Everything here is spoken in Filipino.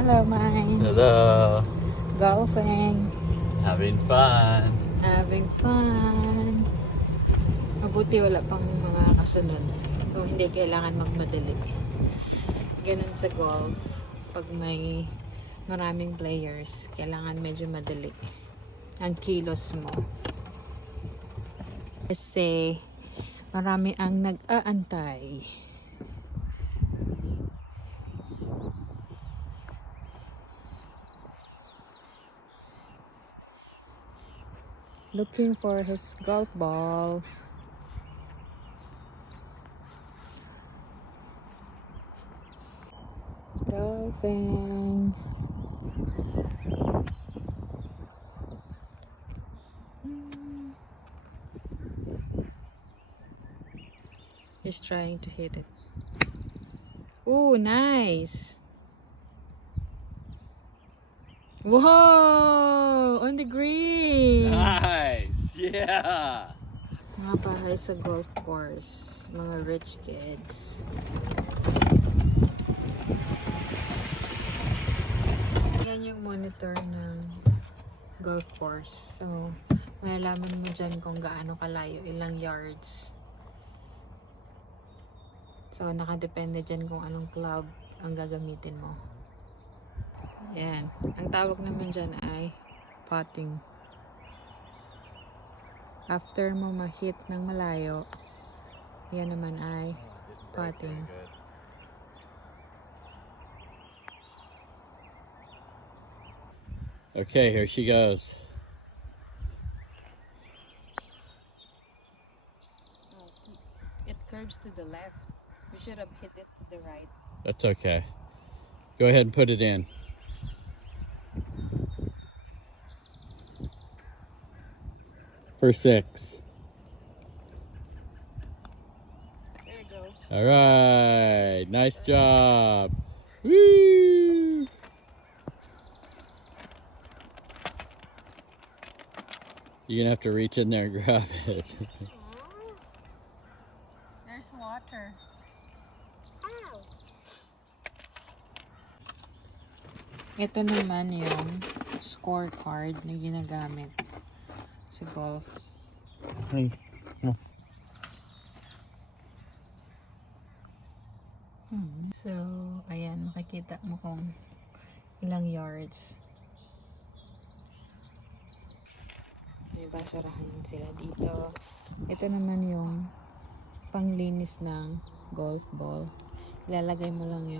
Hello, mine. Hello. Golfing. Having fun. Having fun. Mabuti wala pang mga kasunod. Kung hindi kailangan magmadali. Ganun sa golf. Pag may maraming players, kailangan medyo madali ang kilos mo. Kasi marami ang nag-aantay. Looking for his golf ball. Golfing. He's trying to hit it. Ooh, nice. Whoa! On the green! Nice! Yeah! Mga bahay sa golf course. Mga rich kids. Yan yung monitor ng golf course. So, malalaman mo dyan kung gaano kalayo, ilang yards. So, nakadepende dyan kung anong club ang gagamitin mo. Yan. Ang tawag naman dyan ay putting. After mo ma-hit ng malayo, yan naman ay putting. Okay, here she goes. It curves to the left. You should have hit it to the right. That's okay. Go ahead and put it in. For 6. There you go. All right. Nice job. Woo! You're gonna have to reach in there and grab it. There's water. Ow! Ito naman yung scorecard na ginagamit sa golf. Hey. No. So, ayan, makikita mo kung ilang yards. May basurahan sila dito. Ito naman yung panglinis ng golf ball. Ilalagay mo lang yung